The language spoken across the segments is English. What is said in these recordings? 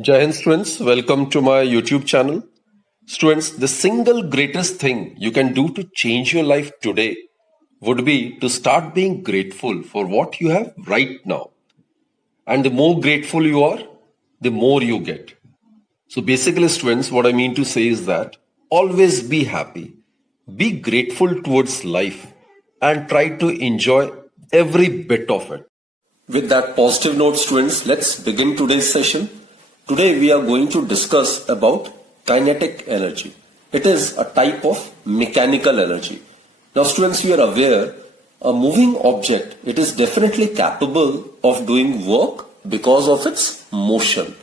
Jai Hind students, welcome to my YouTube channel. Students, the single greatest thing you can do to change your life today would be to start being grateful for what you have right now. And the more grateful you are, the more you get. So basically, students, what I mean to say is that always be happy, be grateful towards life, and try to enjoy every bit of it. With that positive note, students, let's begin today's session. Today we are going to discuss about kinetic energy. It is a type of mechanical energy. Now students, we are aware a moving object, it is definitely capable of doing work because of its motion.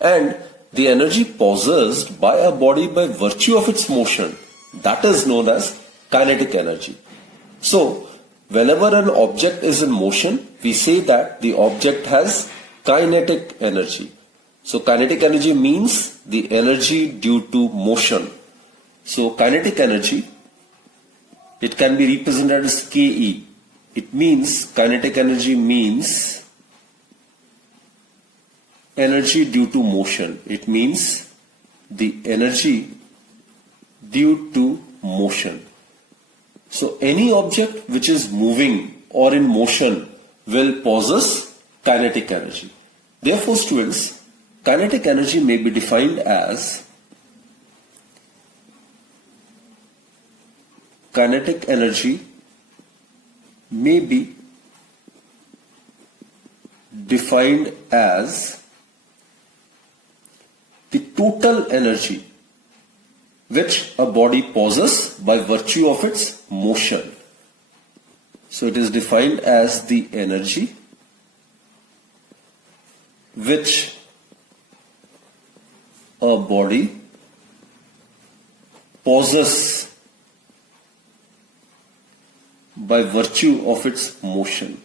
And the energy possessed by a body by virtue of its motion, that is known as kinetic energy. So, whenever an object is in motion, we say that the object has kinetic energy. So kinetic energy means the energy due to motion. So kinetic energy, it can be represented as Ke. It means, kinetic energy means energy due to motion. It means the energy due to motion. So any object which is moving or in motion will possess kinetic energy. Therefore students, kinetic energy may be defined as kinetic energy may be defined as the total energy which a body possesses by virtue of its motion. So it is defined as the energy which a body possesses by virtue of its motion.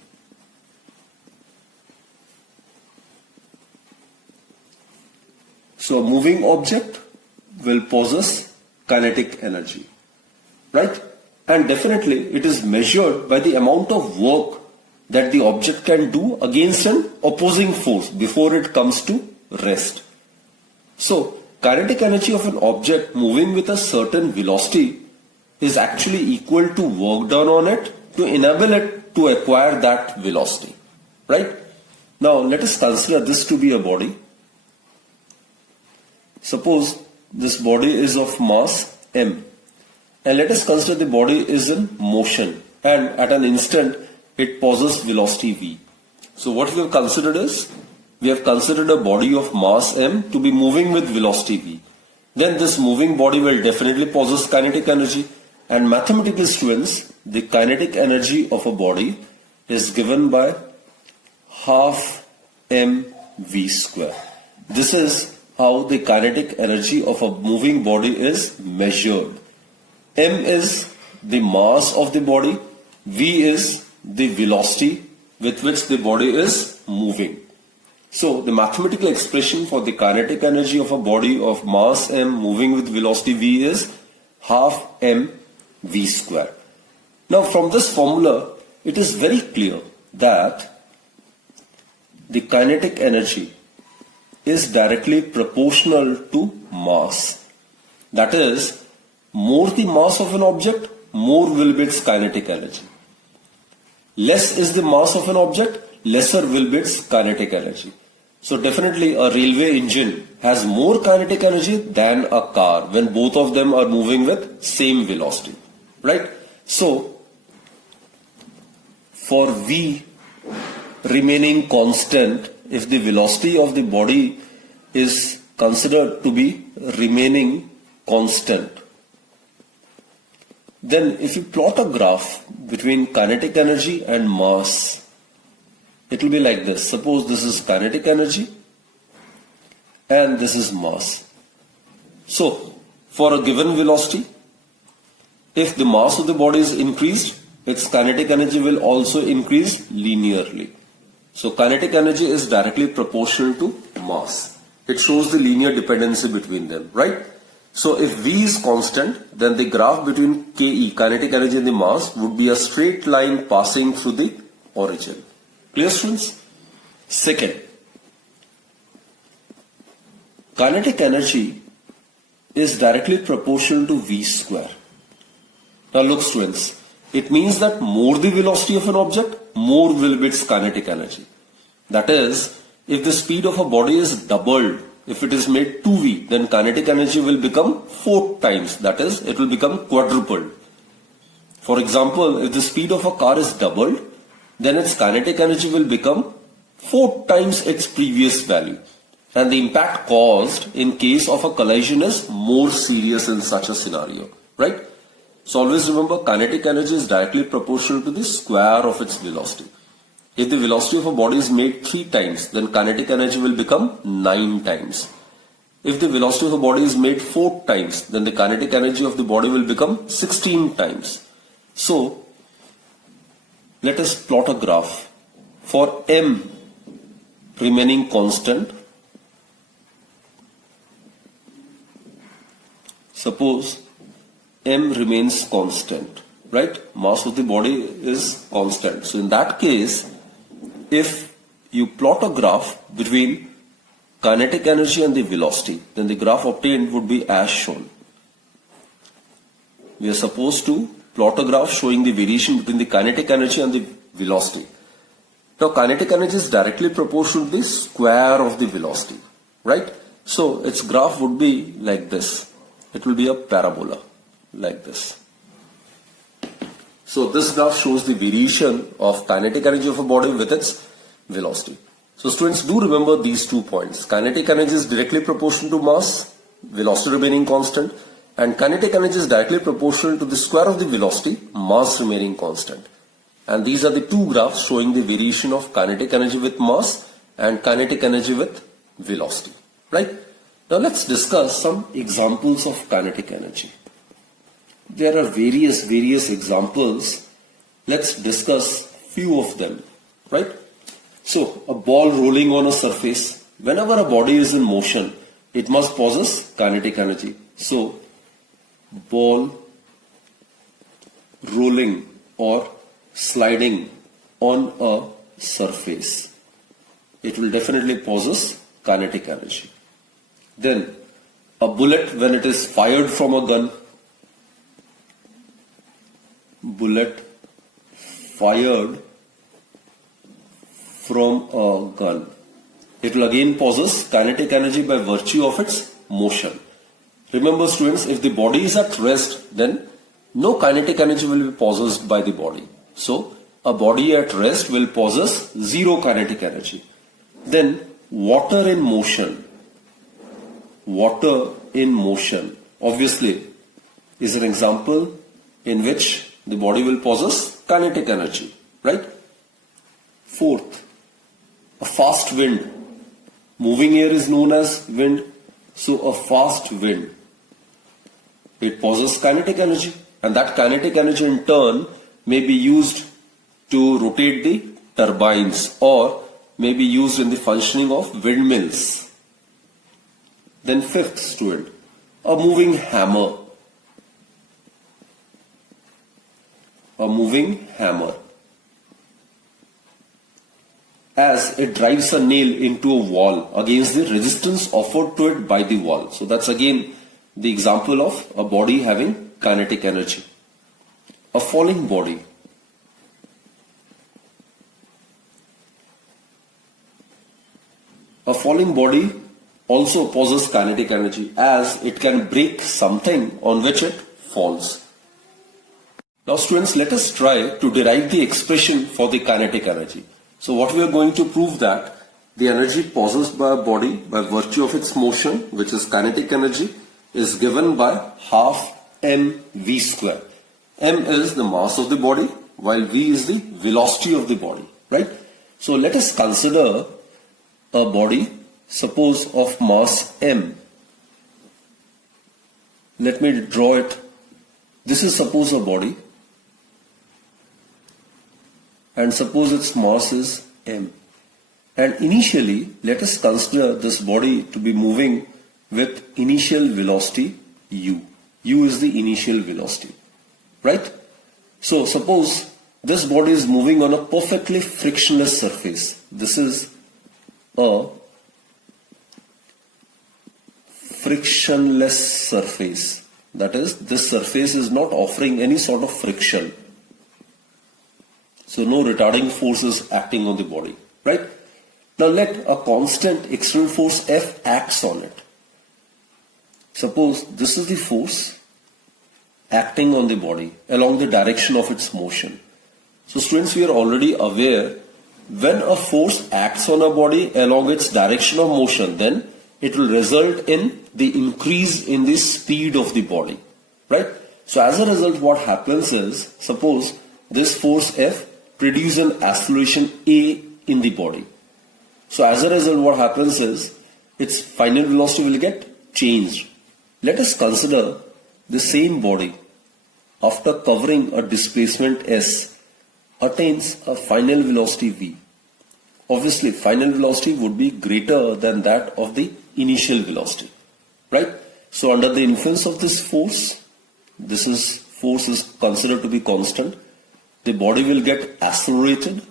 So a moving object will possess kinetic energy, right? And definitely it is measured by the amount of work that the object can do against an opposing force before it comes to rest. So kinetic energy of an object moving with a certain velocity is actually equal to work done on it to enable it to acquire that velocity, right? Now let us consider this to be a body. Suppose this body is of mass m, and let us consider the body is in motion and at an instant it possesses velocity v. So what we have considered is, we have considered a body of mass m to be moving with velocity v. Then this moving body will definitely possess kinetic energy, and mathematical students, the kinetic energy of a body is given by half mv square. This is how the kinetic energy of a moving body is measured. M is the mass of the body, v is the velocity with which the body is moving. So the mathematical expression for the kinetic energy of a body of mass m moving with velocity v is half m v square. Now from this formula, it is very clear that the kinetic energy is directly proportional to mass. That is, more the mass of an object, more will be its kinetic energy. Less is the mass of an object, lesser will be its kinetic energy. So definitely a railway engine has more kinetic energy than a car when both of them are moving with same velocity, right? So for v remaining constant, if the velocity of the body is considered to be remaining constant, then if you plot a graph between kinetic energy and mass, it will be like this. Suppose this is kinetic energy and this is mass. So for a given velocity, if the mass of the body is increased, its kinetic energy will also increase linearly. So kinetic energy is directly proportional to mass. It shows the linear dependency between them, right? So if v is constant, then the graph between Ke, kinetic energy, and the mass would be a straight line passing through the origin. Clear, students? Second, kinetic energy is directly proportional to v square. Now look students, it means that more the velocity of an object, more will be its kinetic energy. That is, if the speed of a body is doubled, if it is made 2v, then kinetic energy will become 4 times. That is, it will become quadrupled. For example, if the speed of a car is doubled, then its kinetic energy will become 4 times its previous value. And the impact caused in case of a collision is more serious in such a scenario, right? So always remember, kinetic energy is directly proportional to the square of its velocity. If the velocity of a body is made 3 times, then kinetic energy will become 9 times. If the velocity of a body is made 4 times, then the kinetic energy of the body will become 16 times. So, let us plot a graph for m remaining constant. Suppose m remains constant, right? Mass of the body is constant. So in that case, if you plot a graph between kinetic energy and the velocity, then the graph obtained would be as shown. We are supposed to plot a graph showing the variation between the kinetic energy and the velocity. Now kinetic energy is directly proportional to the square of the velocity, right? So its graph would be like this. It will be a parabola like this. So this graph shows the variation of kinetic energy of a body with its velocity. So students, do remember these 2 points. Kinetic energy is directly proportional to mass, velocity remaining constant, and kinetic energy is directly proportional to the square of the velocity, mass remaining constant. And these are the 2 graphs showing the variation of kinetic energy with mass and kinetic energy with velocity, right? Now let's discuss some examples of kinetic energy. There are various examples. Let's discuss few of them, right? So, a ball rolling on a surface. Whenever a body is in motion, it must possess kinetic energy. So, ball rolling or sliding on a surface, it will definitely possess kinetic energy. Then, a bullet when it is fired from a gun, bullet fired from a gun, it will again possess kinetic energy by virtue of its motion. Remember students, if the body is at rest, then no kinetic energy will be possessed by the body. So a body at rest will possess zero kinetic energy. Then water in motion. Water in motion obviously is an example in which the body will possess kinetic energy, right? Fourth, a fast wind. Moving air is known as wind. So a fast wind, it possesses kinetic energy, and that kinetic energy in turn may be used to rotate the turbines or may be used in the functioning of windmills. Then fifth student, a moving hammer. A moving hammer, as it drives a nail into a wall against the resistance offered to it by the wall. So that's again the example of a body having kinetic energy. A falling body. A falling body also possesses kinetic energy, as it can break something on which it falls. Now students, let us try to derive the expression for the kinetic energy. So what we are going to prove that the energy possessed by a body by virtue of its motion, which is kinetic energy, is given by half mv square. M is the mass of the body, while v is the velocity of the body, right? So let us consider a body, suppose of mass m. Let me draw it. This is suppose a body, and suppose its mass is m. And initially, let us consider this body to be moving with initial velocity u. U is the initial velocity, right? So suppose this body is moving on a perfectly frictionless surface. This is a frictionless surface. That is, this surface is not offering any sort of friction. So no retarding force is acting on the body, right? Now let a constant external force F acts on it. Suppose this is the force acting on the body along the direction of its motion. So students, we are already aware when a force acts on a body along its direction of motion, then it will result in the increase in the speed of the body, right? So as a result, what happens is, suppose this force F produces an acceleration A in the body. So as a result, what happens is its final velocity will get changed. Let us consider the same body after covering a displacement S attains a final velocity V. Obviously, final velocity would be greater than that of the initial velocity, right? So under the influence of this force is considered to be constant. The body will get accelerated,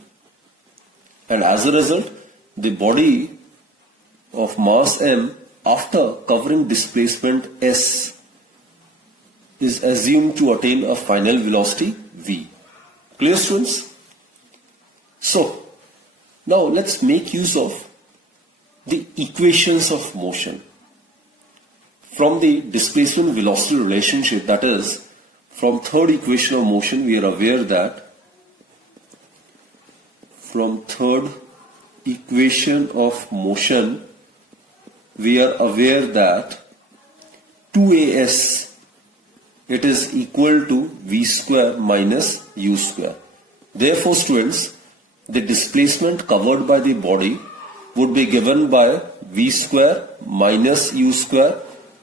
and as a result, the body of mass m after covering displacement S is assumed to attain a final velocity V. Clear, students? So now let's make use of the equations of motion. From the displacement velocity relationship, that is, from third equation of motion, we are aware that from third equation of motion, we are aware that 2as, it is equal to v square minus u square. Therefore, students, the displacement covered by the body would be given by v square minus u square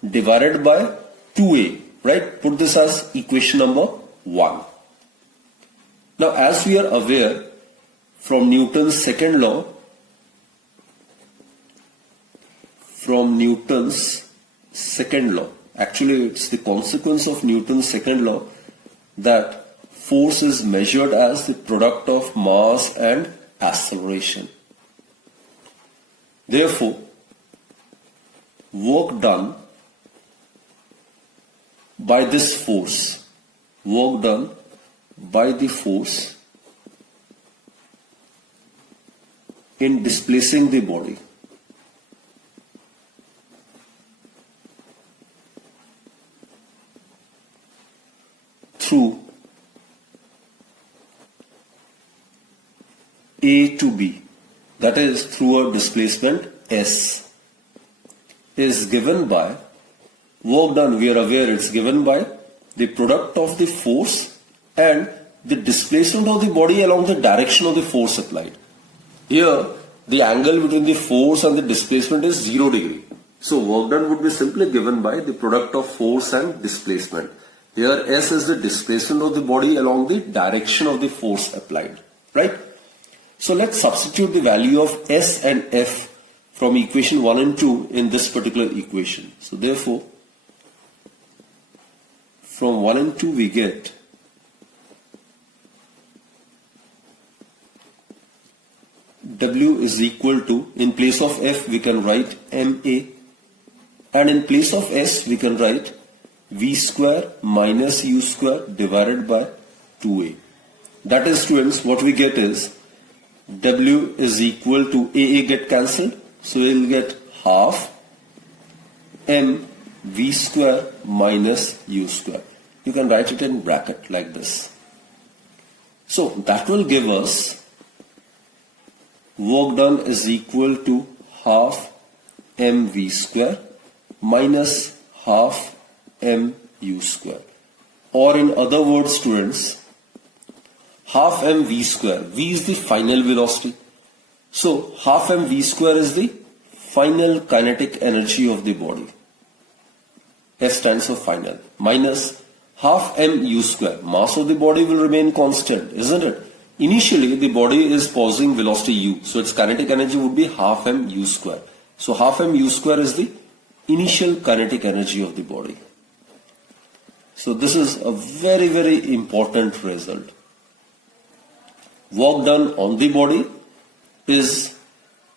divided by 2a, right? Put this as equation number 1. Now, as we are aware from Newton's second law, actually it's the consequence of Newton's second law that force is measured as the product of mass and acceleration. Therefore, work done by the force in displacing the body through A to B, that is through a displacement S, is given by, work done, we are aware it's given by the product of the force and the displacement of the body along the direction of the force applied. Here, the angle between the force and the displacement is 0 degree. So work done would be simply given by the product of force and displacement. Here S is the displacement of the body along the direction of the force applied, right? So let's substitute the value of S and F from equation 1 and 2 in this particular equation. So therefore, from 1 and 2 we get W is equal to, in place of F we can write MA, and in place of S we can write V square minus U square divided by 2A. That is, students, what we get is W is equal to AA get cancelled, so we will get half M V square minus U square. You can write it in bracket like this. So that will give us work done is equal to half mv square minus half mu square. Or in other words, students, half mv square, v is the final velocity. So half mv square is the final kinetic energy of the body. S stands for final. Minus half mu square. Mass of the body will remain constant, isn't it? Initially, the body is possessing velocity u, so its kinetic energy would be half mu square. So half mu square is the initial kinetic energy of the body. So this is a very, very important result. Work done on the body is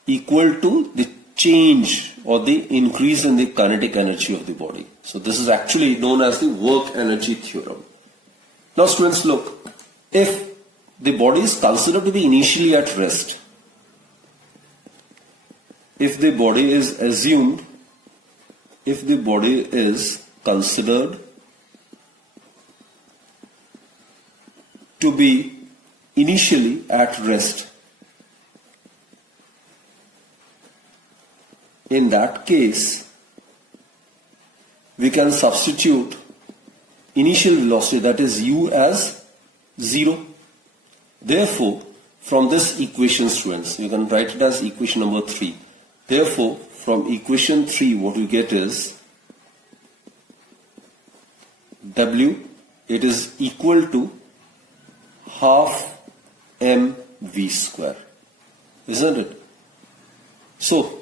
equal to the change or the increase in the kinetic energy of the body. So this is actually known as the work energy theorem. Now students, look, if the body is considered to be initially at rest, if the body is assumed, if the body is considered to be initially at rest, in that case, we can substitute initial velocity, that is u, as 0. Therefore, from this equation, students, you can write it as equation number 3. Therefore, from equation 3, what we get is W, it is equal to half mv square, isn't it? So,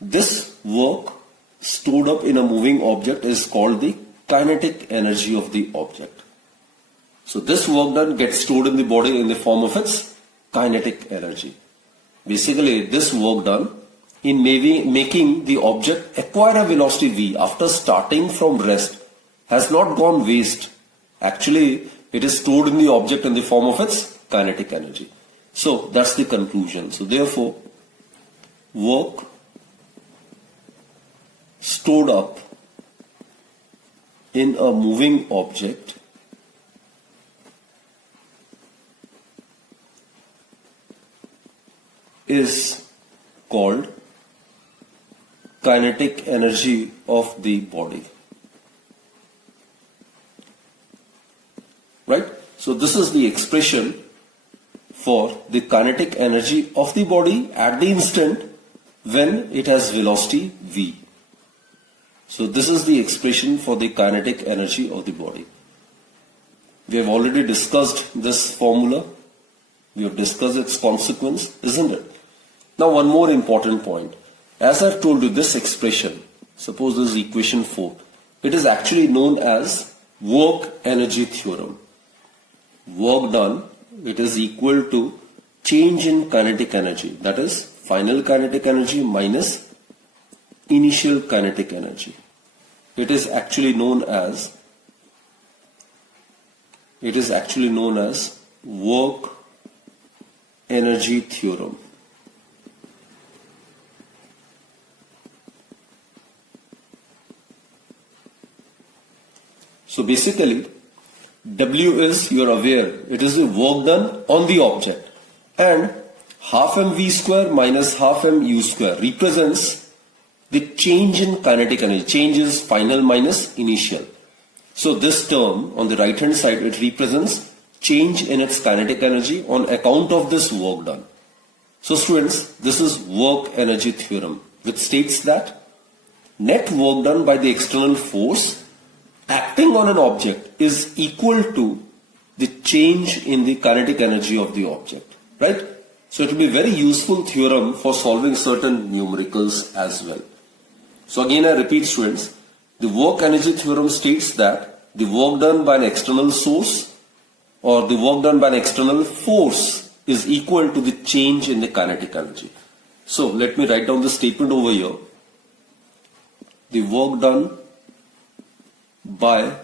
this work stored up in a moving object is called the kinetic energy of the object. So this work done gets stored in the body in the form of its kinetic energy. Basically, this work done in maybe making the object acquire a velocity v after starting from rest has not gone waste. Actually, it is stored in the object in the form of its kinetic energy. So that's the conclusion. So therefore, work stored up in a moving object is called kinetic energy of the body. Right? So this is the expression for the kinetic energy of the body at the instant when it has velocity v. So this is the expression for the kinetic energy of the body. We have already discussed this formula. We have discussed its consequence, isn't it? Now one more important point. As I've told you, this expression, suppose this is equation 4, it is actually known as work energy theorem. Work done, it is equal to change in kinetic energy, that is final kinetic energy minus initial kinetic energy. It is actually known as work energy theorem. So basically, W is, you are aware, it is the work done on the object, and half mv square minus half mu square represents the change in kinetic energy. Change is final minus initial. So this term on the right hand side, it represents change in its kinetic energy on account of this work done. So students, this is work energy theorem, which states that net work done by the external force acting on an object is equal to the change in the kinetic energy of the object, right? So it will be a very useful theorem for solving certain numericals as well. So again I repeat, students, the work energy theorem states that the work done by an external source or the work done by an external force is equal to the change in the kinetic energy. So let me write down the statement over here. The work done by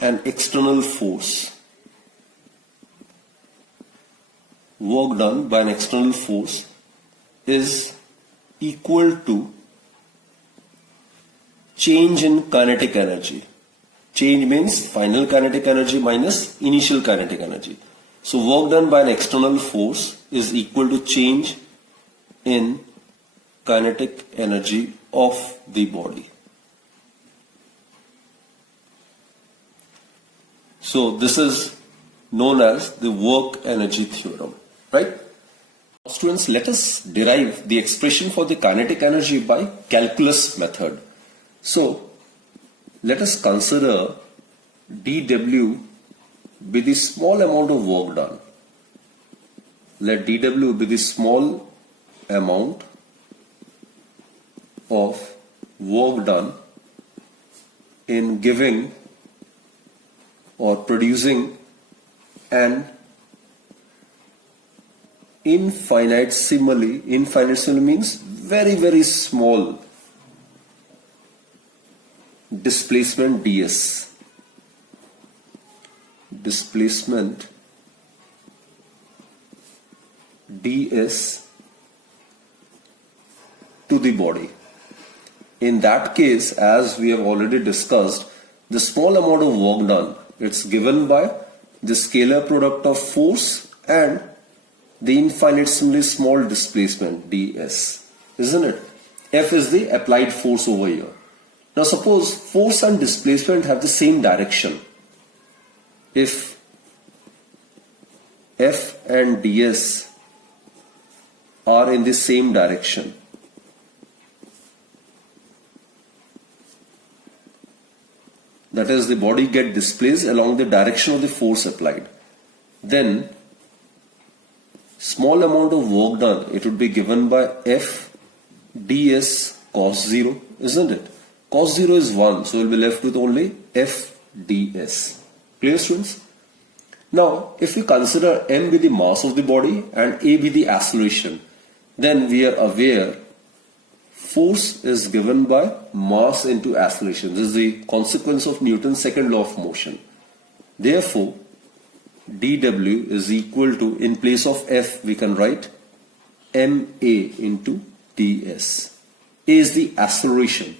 an external force, work done by an external force is equal to change in kinetic energy. Change means final kinetic energy minus initial kinetic energy. So work done by an external force is equal to change in kinetic energy of the body. So this is known as the work energy theorem, right? Students, let us derive the expression for the kinetic energy by calculus method. So let us consider dW be the small amount of work done. Let dW be the small amount of work done in giving or producing an infinitesimally, infinitesimally means very small displacement ds. Displacement ds to the body. In that case, as we have already discussed, the small amount of work done, it's given by the scalar product of force and the infinitesimally small displacement ds, isn't it? F is the applied force over here. Now suppose force and displacement have the same direction. If F and ds are in the same direction, that is, the body get displaced along the direction of the force applied, then small amount of work done, it would be given by F ds cos 0, isn't it? Cos 0 is 1, so we'll be left with only F ds. Clear, students? Now, if we consider m be the mass of the body and a be the acceleration, then we are aware force is given by mass into acceleration. This is the consequence of Newton's second law of motion. Therefore, dw is equal to, in place of F, we can write ma into ds. A is the acceleration.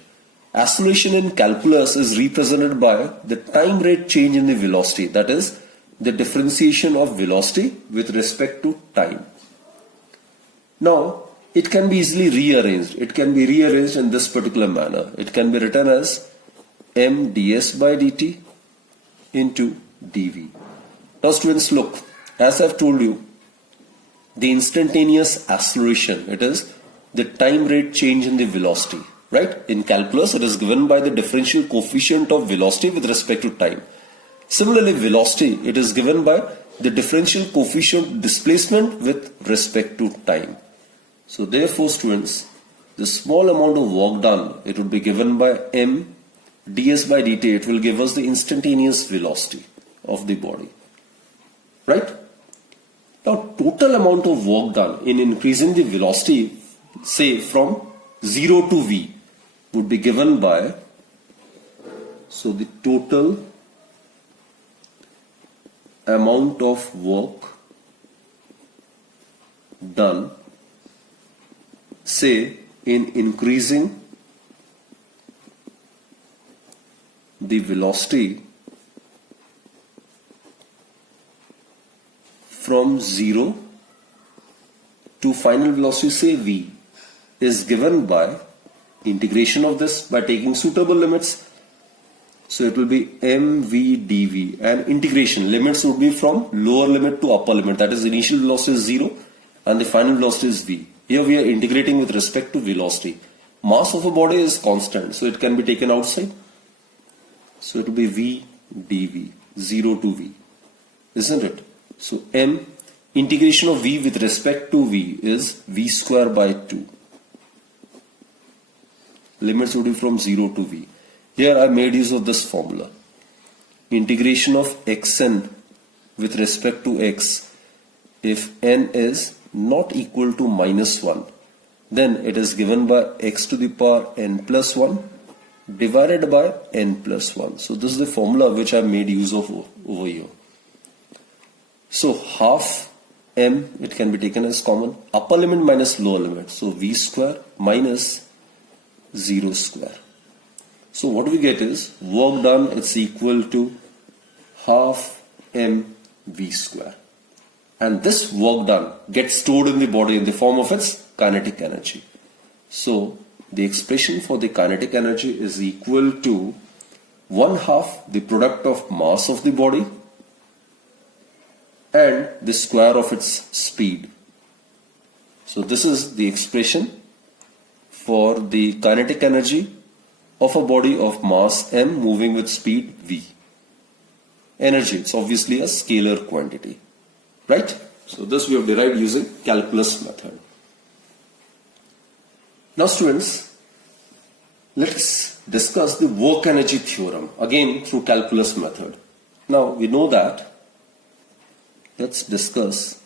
Acceleration in calculus is represented by the time rate change in the velocity, that is, the differentiation of velocity with respect to time. Now, it can be easily rearranged. It can be rearranged in this particular manner. It can be written as m ds by dt into dv. Now students, look, as I've told you, the instantaneous acceleration, it is the time rate change in the velocity, right? In calculus, it is given by the differential coefficient of velocity with respect to time. Similarly, velocity, it is given by the differential coefficient of displacement with respect to time. So therefore, students, the small amount of work done, it would be given by m ds by dt. It will give us the instantaneous velocity of the body, right? Now, total amount of work done in increasing the velocity, say from 0 to v, would be given by, so the total amount of work done, say, in increasing the velocity from 0 to final velocity, say v, is given by integration of this by taking suitable limits. So it will be mv dv, and integration limits would be from lower limit to upper limit, that is, initial velocity is 0 and the final velocity is v. Here we are integrating with respect to velocity. Mass of a body is constant, so it can be taken outside. So it will be v dv, 0 to v, isn't it? So m, integration of v with respect to v is v square by 2. Limits would be from 0 to v. Here I made use of this formula. Integration of xn with respect to x, if n is not equal to -1, then it is given by x to the power n plus 1 divided by n plus 1. So this is the formula which I made use of over here. So half m, it can be taken as common, upper limit minus lower limit, so v square minus 0 square. So what we get is work done, it's equal to half m v square. And this work done gets stored in the body in the form of its kinetic energy. So the expression for the kinetic energy is equal to 1/2 the product of mass of the body and the square of its speed. So this is the expression for the kinetic energy of a body of mass m moving with speed v. Energy, it's obviously a scalar quantity, right? So this we have derived using calculus method. Now students, let's discuss the work energy theorem again through calculus method. Now we know that, let's discuss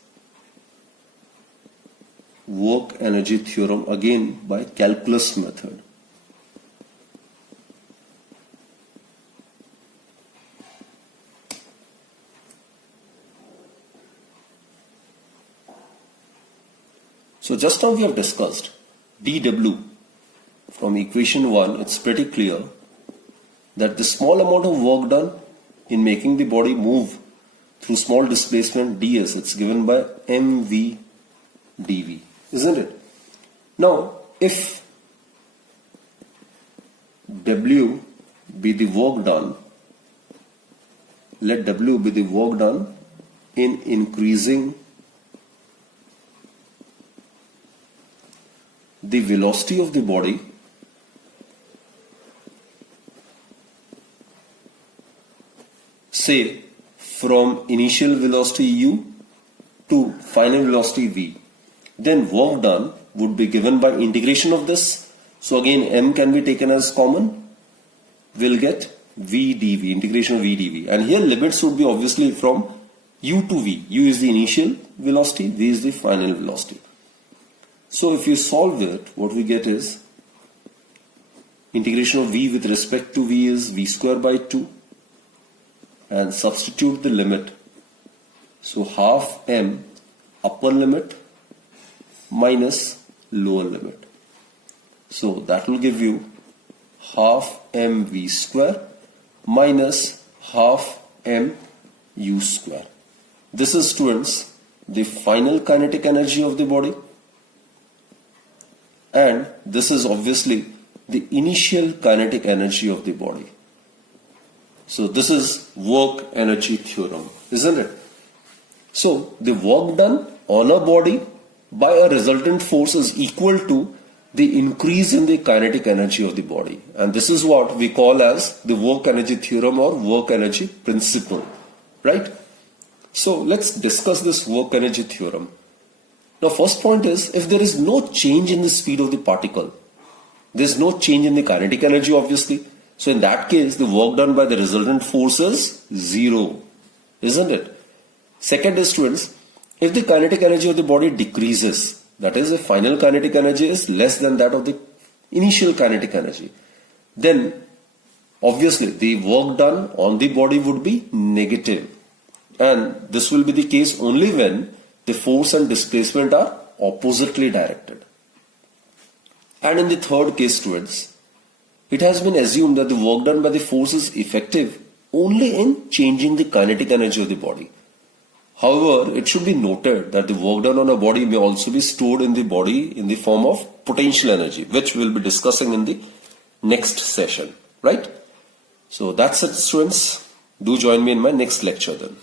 work energy theorem again by calculus method. So just now we have discussed dW from equation 1. It's pretty clear that the small amount of work done in making the body move through small displacement ds, it's given by mv dv, isn't it? Now if W be the work done, let W be the work done in increasing the velocity of the body say from initial velocity u to final velocity v, then work done would be given by integration of this. So again m can be taken as common, we'll get v dv, integration of v dv, and here limits would be obviously from u to v. U is the initial velocity, v is the final velocity. So if you solve it, what we get is integration of v with respect to v is v square by 2, and substitute the limit. So half m upper limit minus lower limit. So that will give you half mv square minus half mu square. This is, students, the final kinetic energy of the body, and this is obviously the initial kinetic energy of the body. So this is work energy theorem, isn't it? So the work done on a body by a resultant force is equal to the increase in the kinetic energy of the body, and this is what we call as the work energy theorem or work energy principle, right? So let's discuss this work energy theorem. Now first point is, if there is no change in the speed of the particle, there is no change in the kinetic energy obviously, so in that case the work done by the resultant force is 0, isn't it? Second is, students, if the kinetic energy of the body decreases, that is, if final kinetic energy is less than that of the initial kinetic energy, then obviously the work done on the body would be negative, and this will be the case only when the force and displacement are oppositely directed. And in the third case, students, it has been assumed that the work done by the force is effective only in changing the kinetic energy of the body. However, it should be noted that the work done on a body may also be stored in the body in the form of potential energy, which we'll be discussing in the next session, right? So that's it, students. Do join me in my next lecture then.